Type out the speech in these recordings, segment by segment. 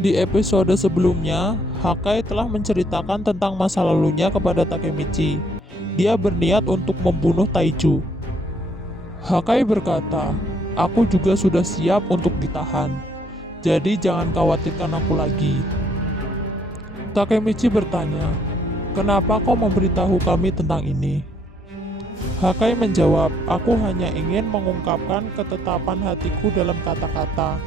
Di episode sebelumnya, Hakai telah menceritakan tentang masa lalunya kepada Takemichi. Dia berniat untuk membunuh Taiju. Hakai berkata, "Aku juga sudah siap untuk ditahan. Jadi jangan khawatirkan aku lagi." Takemichi bertanya, "Kenapa kau memberitahu kami tentang ini?" Hakai menjawab, "Aku hanya ingin mengungkapkan ketetapan hatiku dalam kata-kata.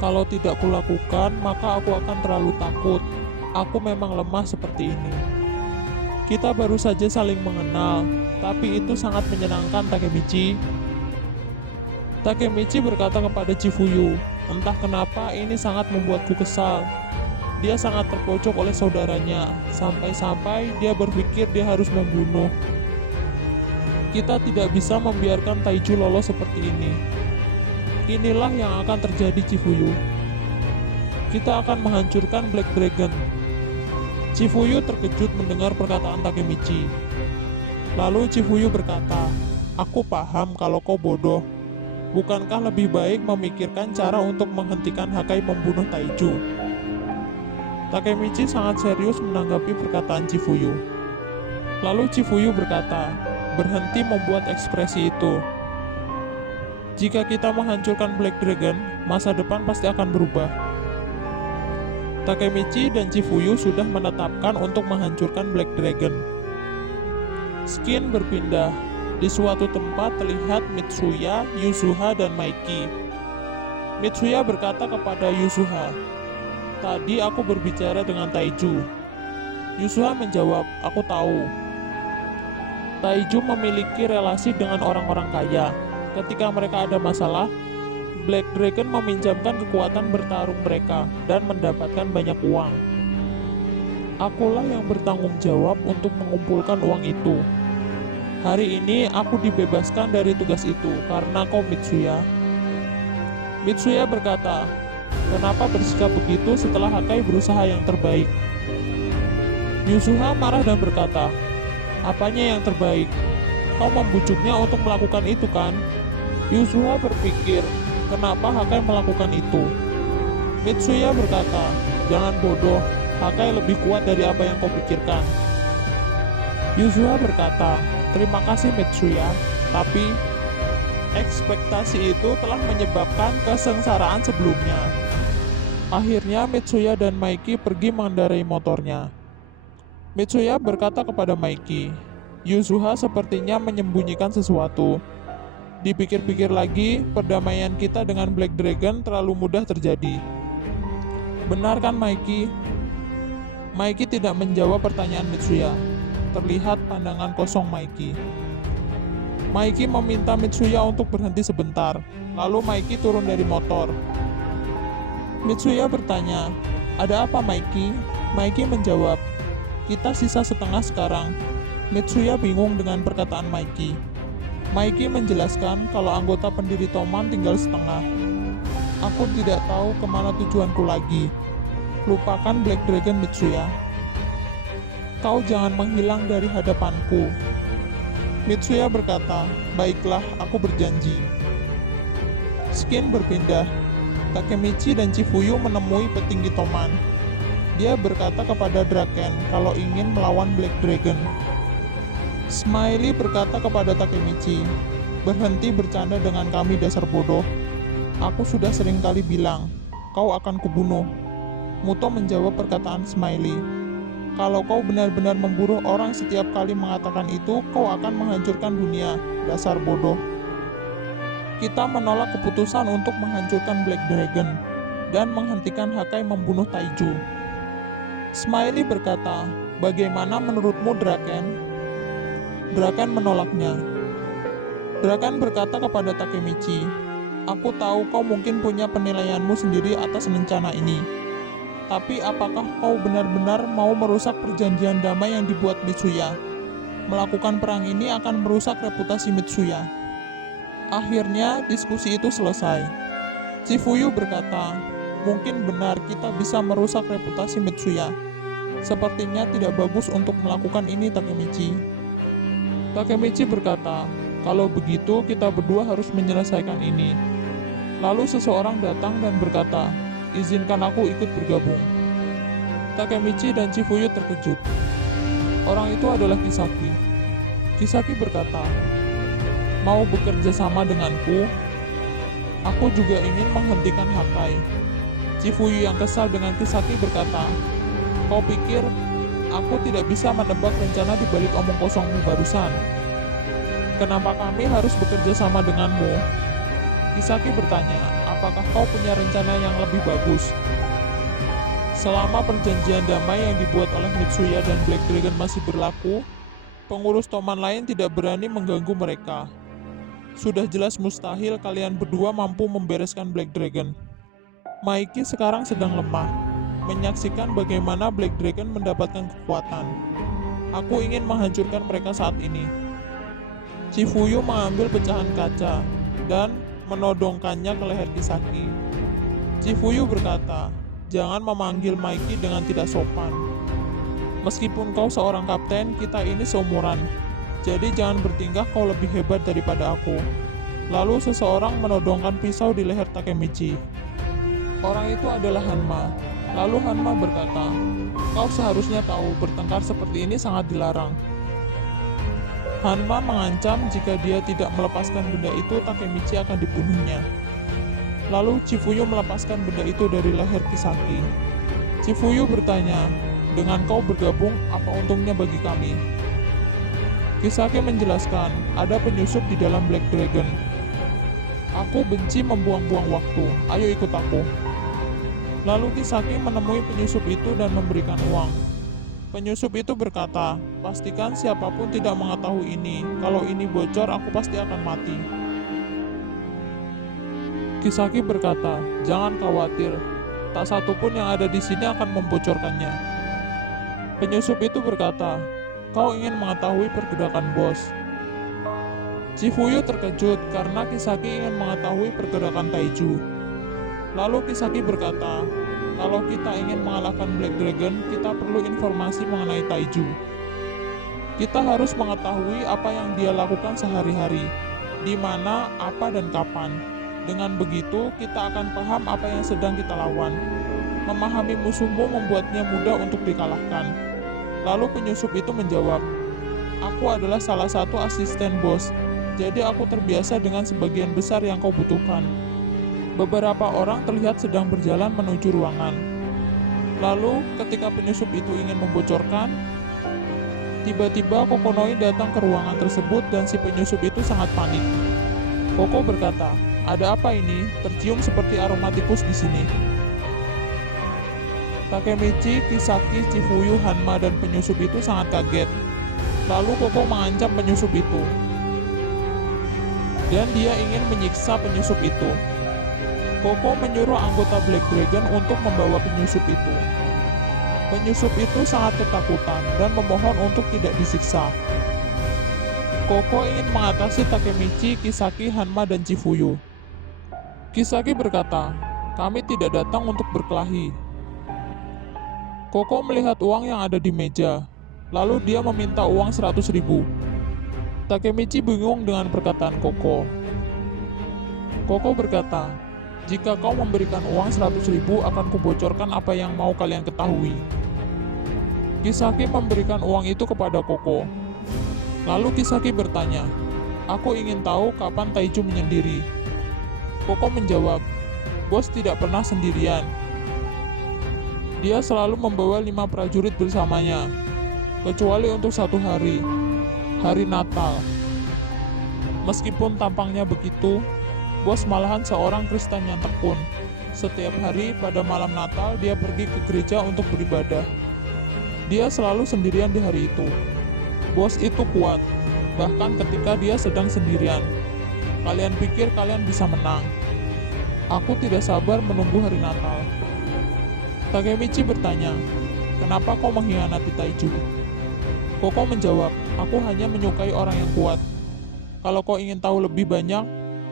Kalau tidak kulakukan, maka aku akan terlalu takut. Aku memang lemah seperti ini. Kita baru saja saling mengenal, tapi itu sangat menyenangkan, Takemichi." Takemichi berkata kepada Chifuyu, "Entah kenapa ini sangat membuatku kesal. Dia sangat terpojok oleh saudaranya, sampai-sampai dia berpikir dia harus membunuh. Kita tidak bisa membiarkan Taiju lolos seperti ini. Inilah yang akan terjadi, Chifuyu. Kita akan menghancurkan Black Dragon." Chifuyu terkejut mendengar perkataan Takemichi. Lalu Chifuyu berkata, "Aku paham kalau kau bodoh. Bukankah lebih baik memikirkan cara untuk menghentikan Hakai membunuh Taiju?" Takemichi sangat serius menanggapi perkataan Chifuyu. Lalu Chifuyu berkata, "Berhenti membuat ekspresi itu. Jika kita menghancurkan Black Dragon, masa depan pasti akan berubah." Takemichi dan Chifuyu sudah menetapkan untuk menghancurkan Black Dragon. Skin berpindah. Di suatu tempat terlihat Mitsuya, Yuzuha, dan Maiki. Mitsuya berkata kepada Yuzuha, "Tadi aku berbicara dengan Taiju." Yuzuha menjawab, "Aku tahu. Taiju memiliki relasi dengan orang-orang kaya. Ketika mereka ada masalah, Black Dragon meminjamkan kekuatan bertarung mereka dan mendapatkan banyak uang. Akulah yang bertanggung jawab untuk mengumpulkan uang itu. Hari ini aku dibebaskan dari tugas itu karena kau, Mitsuya." Mitsuya berkata, "Kenapa bersikap begitu setelah Hakai berusaha yang terbaik?" Yuzuha marah dan berkata, "Apanya yang terbaik? Kau membujuknya untuk melakukan itu, kan?" Yuzuha berpikir, kenapa Hakai melakukan itu? Mitsuya berkata, "Jangan bodoh, Hakai lebih kuat dari apa yang kau pikirkan." Yuzuha berkata, "Terima kasih Mitsuya, tapi ekspektasi itu telah menyebabkan kesengsaraan sebelumnya." Akhirnya Mitsuya dan Maiki pergi mengendarai motornya. Mitsuya berkata kepada Maiki, "Yuzuha sepertinya menyembunyikan sesuatu. Dipikir-pikir lagi, perdamaian kita dengan Black Dragon terlalu mudah terjadi." "Benar kan, Maiki?" Maiki tidak menjawab pertanyaan Mitsuya. Terlihat pandangan kosong Maiki. Maiki meminta Mitsuya untuk berhenti sebentar. Lalu Maiki turun dari motor. Mitsuya bertanya, "Ada apa, Maiki?" Maiki menjawab, "Kita sisa setengah sekarang." Mitsuya bingung dengan perkataan Maiki. Maiki menjelaskan kalau anggota pendiri Toman tinggal setengah. "Aku tidak tahu kemana tujuanku lagi. Lupakan Black Dragon, Mitsuya. Kau jangan menghilang dari hadapanku." Mitsuya berkata, "Baiklah, aku berjanji." Skin berpindah. Takemichi dan Chifuyu menemui petinggi Toman. Dia berkata kepada Draken kalau ingin melawan Black Dragon. Smiley berkata kepada Takemichi, "Berhenti bercanda dengan kami, dasar bodoh. Aku sudah sering kali bilang, kau akan kubunuh." Muto menjawab perkataan Smiley, "Kalau kau benar-benar memburu orang setiap kali mengatakan itu, kau akan menghancurkan dunia, dasar bodoh." Kita menolak keputusan untuk menghancurkan Black Dragon dan menghentikan Hakai membunuh Taiju. Smiley berkata, "Bagaimana menurutmu, Draken?" Draken menolaknya. Draken berkata kepada Takemichi, "Aku tahu kau mungkin punya penilaianmu sendiri atas rencana ini. Tapi apakah kau benar-benar mau merusak perjanjian damai yang dibuat Mitsuya? Melakukan perang ini akan merusak reputasi Mitsuya." Akhirnya diskusi itu selesai. Chifuyu berkata, "Mungkin benar kita bisa merusak reputasi Mitsuya. Sepertinya tidak bagus untuk melakukan ini, Takemichi." Takemichi berkata, "Kalau begitu kita berdua harus menyelesaikan ini." Lalu seseorang datang dan berkata, izinkan aku ikut bergabung." Takemichi dan Chifuyu terkejut. Orang itu adalah Kisaki. Kisaki berkata, "Mau bekerja sama denganku? Aku juga ingin menghentikan Hakai." Chifuyu yang kesal dengan Kisaki berkata, "Kau pikir aku tidak bisa menebak rencana di balik omong kosongmu barusan? Kenapa kami harus bekerja sama denganmu?" Kisaki bertanya, "Apakah kau punya rencana yang lebih bagus?" Selama perjanjian damai yang dibuat oleh Mitsuya dan Black Dragon masih berlaku, pengurus Toman lain tidak berani mengganggu mereka. Sudah jelas mustahil kalian berdua mampu membereskan Black Dragon. Maiki sekarang sedang lemah, menyaksikan bagaimana Black Dragon mendapatkan kekuatan. Aku ingin menghancurkan mereka saat ini. Chifuyu mengambil pecahan kaca dan menodongkannya ke leher Kisaki. Chifuyu berkata, "Jangan memanggil Maiki dengan tidak sopan. Meskipun kau seorang kapten, kita ini seumuran. Jadi jangan bertingkah kau lebih hebat daripada aku." Lalu seseorang menodongkan pisau di leher Takemichi. Orang itu adalah Hanma. Lalu Hanma berkata, "Kau seharusnya tahu bertengkar seperti ini sangat dilarang." Hanma mengancam jika dia tidak melepaskan benda itu, Takemichi akan dibunuhnya. Lalu Chifuyu melepaskan benda itu dari leher Kisaki. Chifuyu bertanya, "Dengan kau bergabung, apa untungnya bagi kami?" Kisaki menjelaskan, "Ada penyusup di dalam Black Dragon. Aku benci membuang-buang waktu, ayo ikut aku." Lalu Kisaki menemui penyusup itu dan memberikan uang. Penyusup itu berkata, "Pastikan siapapun tidak mengetahui ini. Kalau ini bocor, aku pasti akan mati." Kisaki berkata, "Jangan khawatir, tak satu pun yang ada di sini akan membocorkannya." Penyusup itu berkata, "Kau ingin mengetahui pergerakan bos?" Chifuyu terkejut karena Kisaki ingin mengetahui pergerakan Taiju. Lalu Kisaki berkata, "Kalau kita ingin mengalahkan Black Dragon, kita perlu informasi mengenai Taiju. Kita harus mengetahui apa yang dia lakukan sehari-hari, di mana, apa, dan kapan. Dengan begitu, kita akan paham apa yang sedang kita lawan. Memahami musuhmu membuatnya mudah untuk dikalahkan." Lalu penyusup itu menjawab, "Aku adalah salah satu asisten bos, jadi aku terbiasa dengan sebagian besar yang kau butuhkan." Beberapa orang terlihat sedang berjalan menuju ruangan. Lalu, ketika penyusup itu ingin membocorkan, tiba-tiba Kokonoi datang ke ruangan tersebut dan si penyusup itu sangat panik. Koko berkata, "Ada apa ini? Tercium seperti aroma tikus di sini." Takemichi, Kisaki, Chifuyu, Hanma, dan penyusup itu sangat kaget. Lalu Koko mengancam penyusup itu, dan dia ingin menyiksa penyusup itu. Koko menyuruh anggota Black Dragon untuk membawa penyusup itu. Penyusup itu sangat ketakutan dan memohon untuk tidak disiksa. Koko ingin mengatasi Takemichi, Kisaki, Hanma, dan Chifuyu. Kisaki berkata, "Kami tidak datang untuk berkelahi." Koko melihat uang yang ada di meja, lalu dia meminta uang 100.000. Takemichi bingung dengan perkataan Koko. Koko berkata, "Jika kau memberikan uang 100.000, akan kubocorkan apa yang mau kalian ketahui." Kisaki memberikan uang itu kepada Koko. Lalu Kisaki bertanya, "Aku ingin tahu kapan Taiju menyendiri." Koko menjawab, "Bos tidak pernah sendirian. Dia selalu membawa 5 prajurit bersamanya, kecuali untuk satu hari, hari Natal. Meskipun tampangnya begitu, bos malahan seorang Kristen yang tekun. Setiap hari pada malam Natal dia pergi ke gereja untuk beribadah. Dia selalu sendirian di hari itu. Bos itu kuat, bahkan ketika dia sedang sendirian. Kalian pikir kalian bisa menang? Aku tidak sabar menunggu hari Natal." Takemichi bertanya, "Kenapa kau mengkhianati Taiju?" Koko menjawab, "Aku hanya menyukai orang yang kuat. Kalau kau ingin tahu lebih banyak,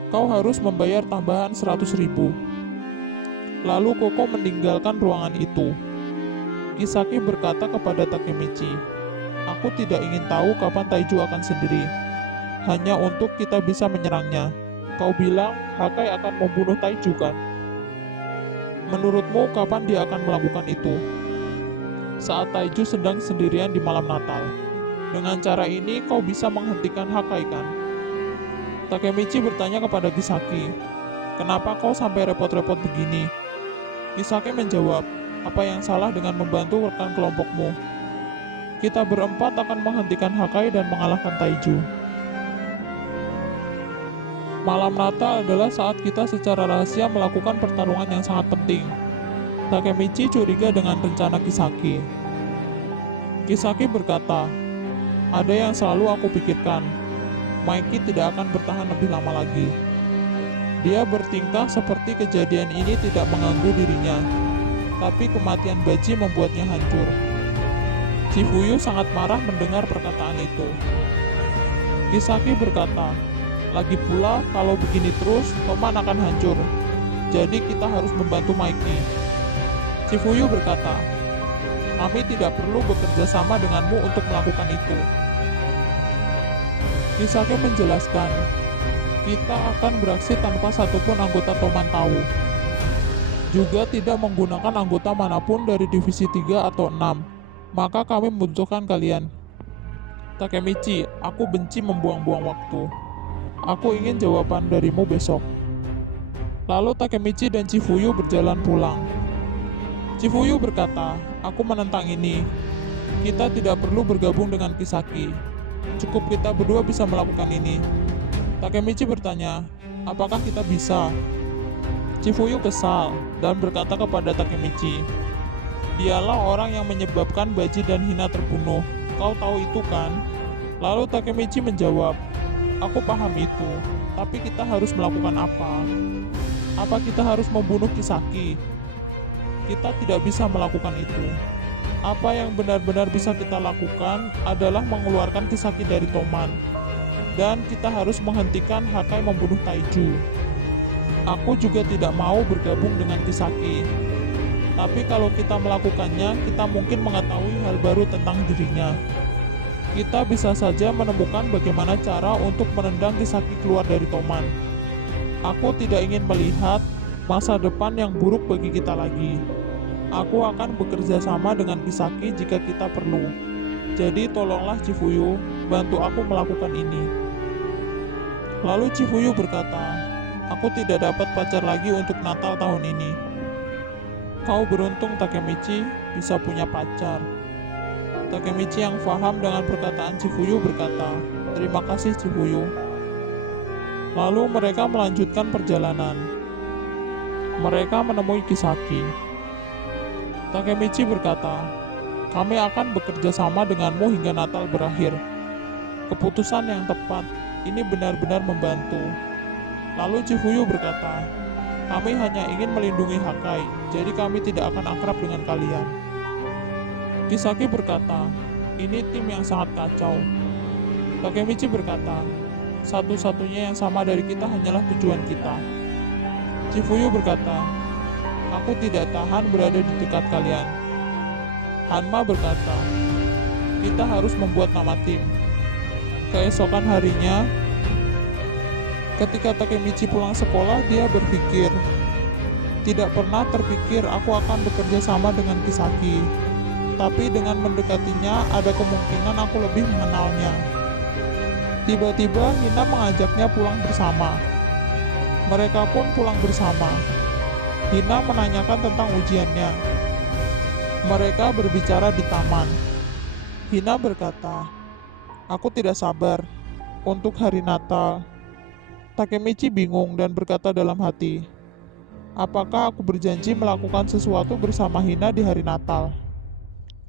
kau harus membayar tambahan 100.000. Lalu Koko meninggalkan ruangan itu. Kisaki berkata kepada Takemichi, "Aku tidak ingin tahu kapan Taiju akan sendiri, hanya untuk kita bisa menyerangnya. Kau bilang Hakai akan membunuh Taiju, kan?" Menurutmu kapan dia akan melakukan itu? Saat Taiju sedang sendirian di malam Natal. Dengan cara ini kau bisa menghentikan Hakai kan? Takemichi bertanya kepada Kisaki, kenapa kau sampai repot-repot begini? Kisaki menjawab, apa yang salah dengan membantu rekan kelompokmu? Kita berempat akan menghentikan Hakai dan mengalahkan Taiju. Malam Natal adalah saat kita secara rahasia melakukan pertarungan yang sangat penting. Takemichi curiga dengan rencana Kisaki. Kisaki berkata, ada yang selalu aku pikirkan, Mikey tidak akan bertahan lebih lama lagi. Dia bertingkah seperti kejadian ini tidak mengganggu dirinya, tapi kematian Baji membuatnya hancur. Chifuyu sangat marah mendengar perkataan itu. Kisaki berkata, lagi pula kalau begini terus, Toman akan hancur. Jadi kita harus membantu Mikey. Chifuyu berkata, kami tidak perlu bekerja sama denganmu untuk melakukan itu. Kisaki menjelaskan, kita akan beraksi tanpa satupun anggota Toman tahu. Juga tidak menggunakan anggota manapun dari divisi 3 atau 6. Maka kami membutuhkan kalian. Takemichi, aku benci membuang-buang waktu. Aku ingin jawaban darimu besok. Lalu Takemichi dan Chifuyu berjalan pulang. Chifuyu berkata, aku menentang ini. Kita tidak perlu bergabung dengan Kisaki. Cukup kita berdua bisa melakukan ini. Takemichi bertanya, apakah kita bisa? Chifuyu kesal dan berkata kepada Takemichi, dialah orang yang menyebabkan Baji dan Hina terbunuh. Kau tahu itu kan? Lalu Takemichi menjawab, aku paham itu, tapi kita harus melakukan apa? Apa kita harus membunuh Kisaki? Kita tidak bisa melakukan itu. Apa yang benar-benar bisa kita lakukan adalah mengeluarkan Kisaki dari Toman. Dan kita harus menghentikan Hakai membunuh Taiju. Aku juga tidak mau bergabung dengan Kisaki. Tapi kalau kita melakukannya, kita mungkin mengetahui hal baru tentang dirinya. Kita bisa saja menemukan bagaimana cara untuk menendang Kisaki keluar dari Toman. Aku tidak ingin melihat masa depan yang buruk bagi kita lagi. Aku akan bekerja sama dengan Kisaki jika kita perlu. Jadi tolonglah Chifuyu, bantu aku melakukan ini. Lalu Chifuyu berkata, aku tidak dapat pacar lagi untuk Natal tahun ini. Kau beruntung Takemichi bisa punya pacar. Takemichi yang paham dengan perkataan Chifuyu berkata, terima kasih Chifuyu. Lalu mereka melanjutkan perjalanan. Mereka menemui Kisaki. Takemichi berkata, kami akan bekerja sama denganmu hingga Natal berakhir. Keputusan yang tepat, ini benar-benar membantu. Lalu Chifuyu berkata, kami hanya ingin melindungi Hakai, jadi kami tidak akan akrab dengan kalian. Kisaki berkata, ini tim yang sangat kacau. Takemichi berkata, satu-satunya yang sama dari kita hanyalah tujuan kita. Chifuyu berkata, aku tidak tahan berada di dekat kalian. Hanma berkata, kita harus membuat nama tim. Keesokan harinya, ketika Takemichi pulang sekolah, dia berpikir, tidak pernah terpikir aku akan bekerja sama dengan Kisaki. Tapi dengan mendekatinya, ada kemungkinan aku lebih mengenalnya. Tiba-tiba Hina mengajaknya pulang bersama. Mereka pun pulang bersama. Hina menanyakan tentang ujiannya. Mereka berbicara di taman. Hina berkata, aku tidak sabar untuk hari Natal. Takemichi bingung dan berkata dalam hati, apakah aku berjanji melakukan sesuatu bersama Hina di hari Natal?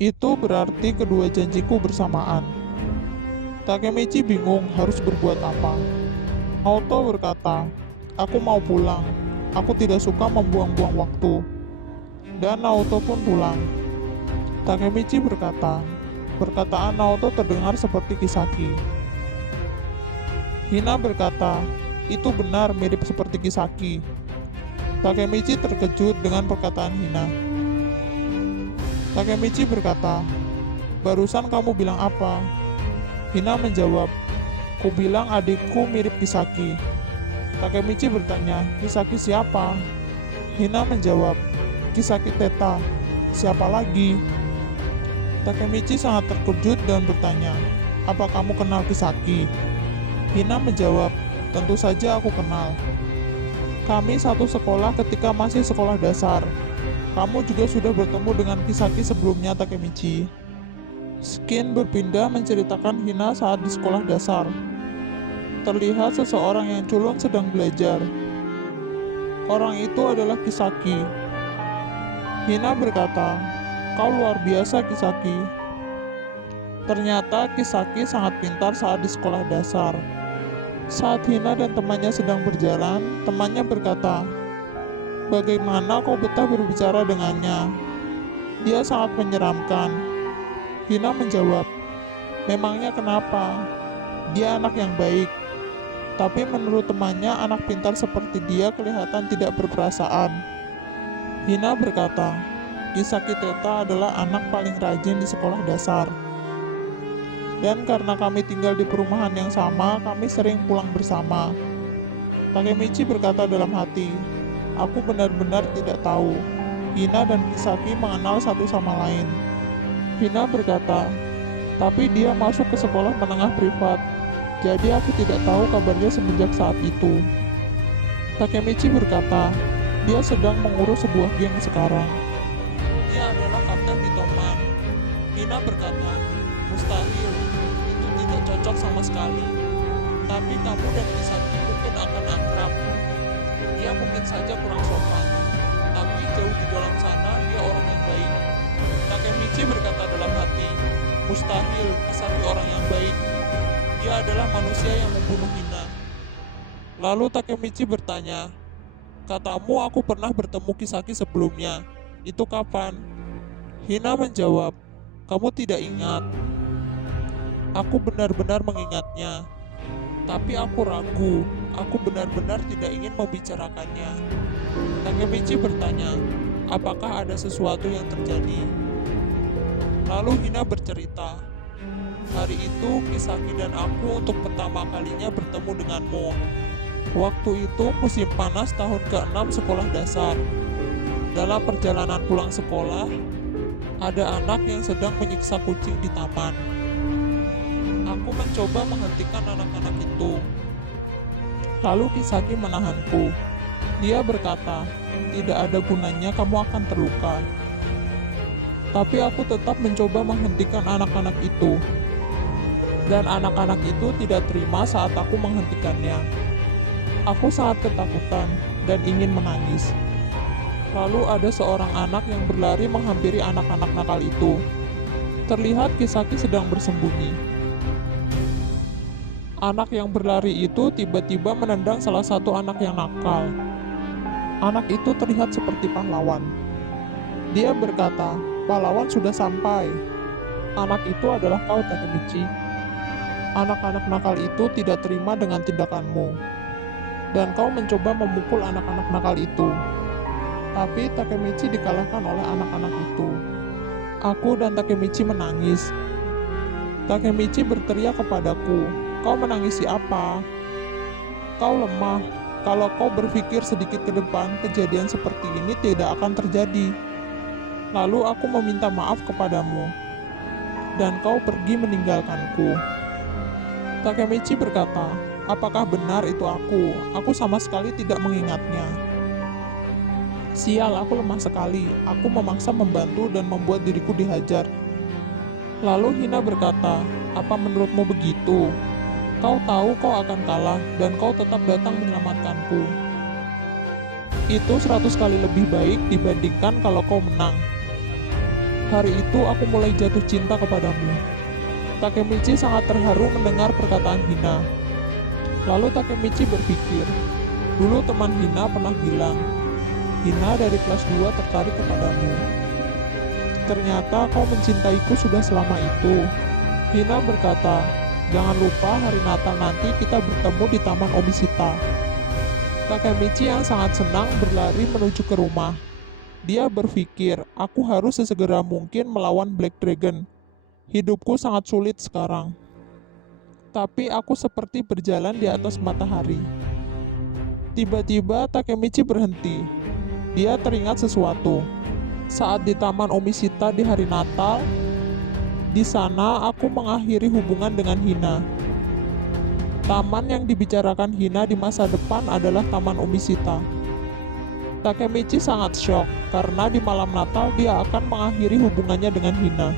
Itu berarti kedua janjiku bersamaan. Takemichi bingung harus berbuat apa. Naoto berkata, aku mau pulang. Aku tidak suka membuang-buang waktu. Dan Naoto pun pulang. Takemichi berkata, perkataan Naoto terdengar seperti Kisaki. Hina berkata, itu benar mirip seperti Kisaki. Takemichi terkejut dengan perkataan Hina. Takemichi berkata, barusan kamu bilang apa? Hina menjawab, ku bilang adikku mirip Kisaki. Takemichi bertanya, Kisaki siapa? Hina menjawab, Kisaki Teta. Siapa lagi? Takemichi sangat terkejut dan bertanya, apa kamu kenal Kisaki? Hina menjawab, tentu saja aku kenal. Kami satu sekolah ketika masih sekolah dasar. Kamu juga sudah bertemu dengan Kisaki sebelumnya, Takemichi. Skin berpindah menceritakan Hina saat di sekolah dasar. Terlihat seseorang yang culun sedang belajar. Orang itu adalah Kisaki. Hina berkata, kau luar biasa, Kisaki. Ternyata Kisaki sangat pintar saat di sekolah dasar. Saat Hina dan temannya sedang berjalan, temannya berkata, bagaimana kau betah berbicara dengannya? Dia sangat menyeramkan. Hina menjawab, memangnya kenapa? Dia anak yang baik. Tapi menurut temannya, anak pintar seperti dia kelihatan tidak berperasaan. Hina berkata, Kisaki Teta adalah anak paling rajin di sekolah dasar. Dan karena kami tinggal di perumahan yang sama, kami sering pulang bersama. Takemichi berkata dalam hati, aku benar-benar tidak tahu. Hina dan Kisaki mengenal satu sama lain. Hina berkata, tapi dia masuk ke sekolah menengah privat, jadi aku tidak tahu kabarnya semenjak saat itu. Takemichi berkata, dia sedang mengurus sebuah geng sekarang. Dia adalah kapten di Toman. Hina berkata, mustahil, itu tidak cocok sama sekali. Tapi kamu dan Kisaki mungkin akan akrab. Dia mungkin saja kurang sopan, tapi jauh di dalam sana dia orang yang baik. Takemichi berkata dalam hati, mustahil Kisaki orang yang baik. Dia adalah manusia yang membunuh Hina. Lalu Takemichi bertanya, katamu aku pernah bertemu Kisaki sebelumnya. Itu kapan? Hina menjawab, kamu tidak ingat. Aku benar-benar mengingatnya. Tapi aku ragu. Aku benar-benar tidak ingin membicarakannya. Takemichi bertanya, apakah ada sesuatu yang terjadi? Lalu Hina bercerita, hari itu Kisaki dan aku untuk pertama kalinya bertemu denganmu. Waktu itu musim panas tahun ke-6 sekolah dasar. Dalam perjalanan pulang sekolah, ada anak yang sedang menyiksa kucing di taman. Aku mencoba menghentikan anak-anak itu. Lalu Kisaki menahanku. Dia berkata, tidak ada gunanya, kamu akan terluka. Tapi aku tetap mencoba menghentikan anak-anak itu. Dan anak-anak itu tidak terima saat aku menghentikannya. Aku sangat ketakutan dan ingin menangis. Lalu ada seorang anak yang berlari menghampiri anak-anak nakal itu. Terlihat Kisaki sedang bersembunyi. Anak yang berlari itu tiba-tiba menendang salah satu anak yang nakal. Anak itu terlihat seperti pahlawan. Dia berkata, pahlawan sudah sampai. Anak itu adalah kau, Takemichi. Anak-anak nakal itu tidak terima dengan tindakanmu. Dan kau mencoba memukul anak-anak nakal itu. Tapi Takemichi dikalahkan oleh anak-anak itu. Aku dan Takemichi menangis. Takemichi berteriak kepadaku, kau menangisi apa? Kau lemah. Kalau kau berpikir sedikit ke depan, kejadian seperti ini tidak akan terjadi. Lalu aku meminta maaf kepadamu. Dan kau pergi meninggalkanku. Takemichi berkata, apakah benar itu aku? Aku sama sekali tidak mengingatnya. Sial, aku lemah sekali. Aku memaksa membantu dan membuat diriku dihajar. Lalu Hina berkata, apa menurutmu begitu? Kau tahu kau akan kalah dan kau tetap datang menyelamatkanku. Itu 100 kali lebih baik dibandingkan kalau kau menang. Hari itu aku mulai jatuh cinta kepadamu. Takemichi sangat terharu mendengar perkataan Hina. Lalu Takemichi berpikir, dulu teman Hina pernah bilang, Hina dari kelas 2 tertarik kepadamu. Ternyata kau mencintaiku sudah selama itu. Hina berkata, jangan lupa hari Natal nanti kita bertemu di Taman Omishita. Takemichi yang sangat senang berlari menuju ke rumah. Dia berpikir, aku harus sesegera mungkin melawan Black Dragon. Hidupku sangat sulit sekarang. Tapi aku seperti berjalan di atas matahari. Tiba-tiba Takemichi berhenti. Dia teringat sesuatu. Saat di Taman Omishita di hari Natal, di sana aku mengakhiri hubungan dengan Hina. Taman yang dibicarakan Hina di masa depan adalah Taman Omishita. Takemichi sangat syok karena di malam Natal dia akan mengakhiri hubungannya dengan Hina.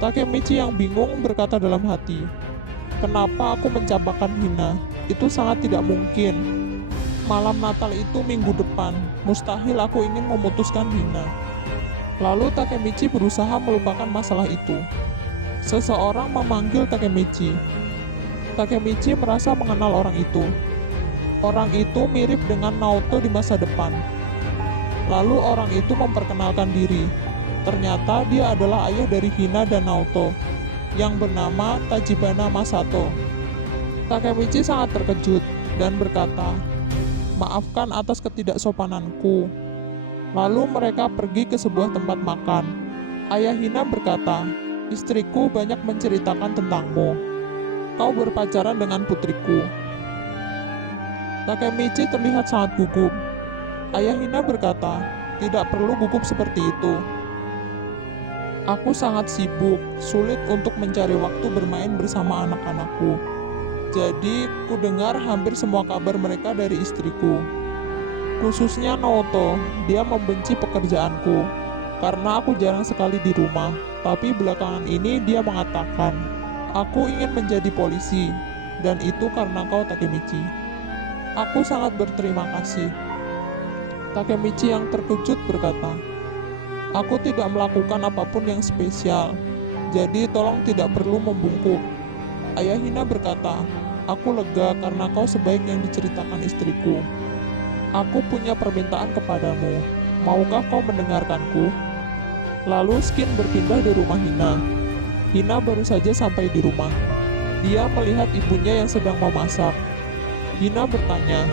Takemichi yang bingung berkata dalam hati, "Kenapa aku mencampakkan Hina? Itu sangat tidak mungkin. Malam Natal itu minggu depan, mustahil aku ingin memutuskan Hina." Lalu Takemichi berusaha melupakan masalah itu. Seseorang memanggil Takemichi. Takemichi merasa mengenal orang itu. Orang itu mirip dengan Naoto di masa depan. Lalu orang itu memperkenalkan diri. Ternyata dia adalah ayah dari Hina dan Naoto, yang bernama Tachibana Masato. Takemichi sangat terkejut dan berkata, "Maafkan atas ketidaksopananku." Lalu mereka pergi ke sebuah tempat makan. Ayah Hina berkata, "Istriku banyak menceritakan tentangmu. Kau berpacaran dengan putriku." Takemichi terlihat sangat gugup. Ayah Hina berkata, "Tidak perlu gugup seperti itu. Aku sangat sibuk, sulit untuk mencari waktu bermain bersama anak-anakku. Jadi, kudengar hampir semua kabar mereka dari istriku. Khususnya Naoto, dia membenci pekerjaanku, karena aku jarang sekali di rumah. Tapi belakangan ini dia mengatakan, aku ingin menjadi polisi, dan itu karena kau, Takemichi. Aku sangat berterima kasih." Takemichi yang terkejut berkata, "Aku tidak melakukan apapun yang spesial, jadi tolong tidak perlu membungkuk." Ayah Hina berkata, "Aku lega karena kau sebaik yang diceritakan istriku. Aku punya permintaan kepadamu. Maukah kau mendengarkanku?" Lalu Skin berpindah di rumah Hina. Hina baru saja sampai di rumah. Dia melihat ibunya yang sedang memasak. Hina bertanya,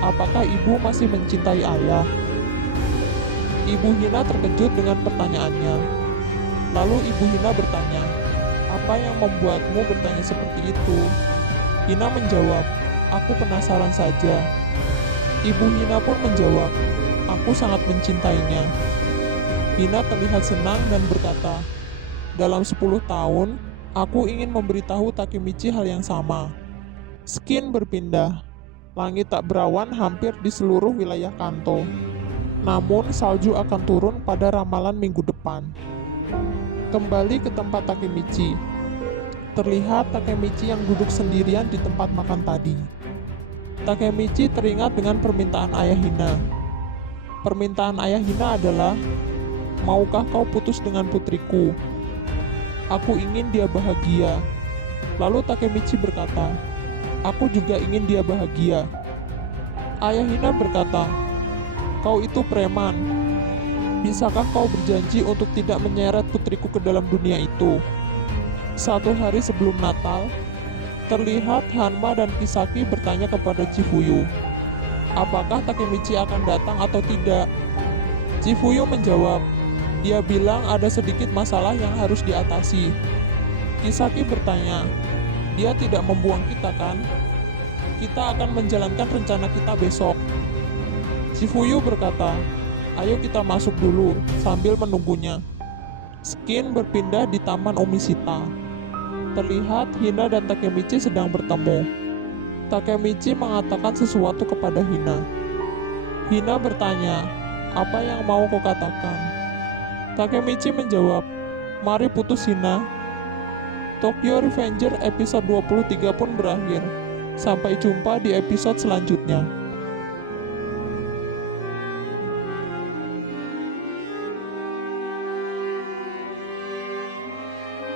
"Apakah ibu masih mencintai ayah?" Ibu Hina terkejut dengan pertanyaannya. Lalu ibu Hina bertanya, "Apa yang membuatmu bertanya seperti itu?" Hina menjawab, "Aku penasaran saja." Ibu Hina pun menjawab, "Aku sangat mencintainya." Hina terlihat senang dan berkata, "Dalam 10 tahun, aku ingin memberitahu Takemichi hal yang sama." Skin berpindah. Langit tak berawan hampir di seluruh wilayah Kanto. Namun salju akan turun pada ramalan minggu depan. Kembali ke tempat Takemichi. Terlihat Takemichi yang duduk sendirian di tempat makan tadi. Takemichi teringat dengan permintaan ayah Hina. Permintaan ayah Hina adalah, "Maukah kau putus dengan putriku? Aku ingin dia bahagia." Lalu Takemichi berkata, "Aku juga ingin dia bahagia." Ayah Hina berkata, "Kau itu preman. Bisakah kau berjanji untuk tidak menyeret putriku ke dalam dunia itu?" Satu hari sebelum Natal, terlihat Hanma dan Kisaki bertanya kepada Chifuyu, apakah Takemichi akan datang atau tidak. Chifuyu menjawab, dia bilang ada sedikit masalah yang harus diatasi. Kisaki bertanya, dia tidak membuang kita kan? Kita akan menjalankan rencana kita besok. Chifuyu berkata, ayo kita masuk dulu, sambil menunggunya. Skin berpindah di Taman Omishita. Terlihat Hina dan Takemichi sedang bertemu. Takemichi mengatakan sesuatu kepada Hina. Hina bertanya, apa yang mau kau katakan? Takemichi menjawab, mari putus Hina. Tokyo Revenger episode 23 pun berakhir. Sampai jumpa di episode selanjutnya.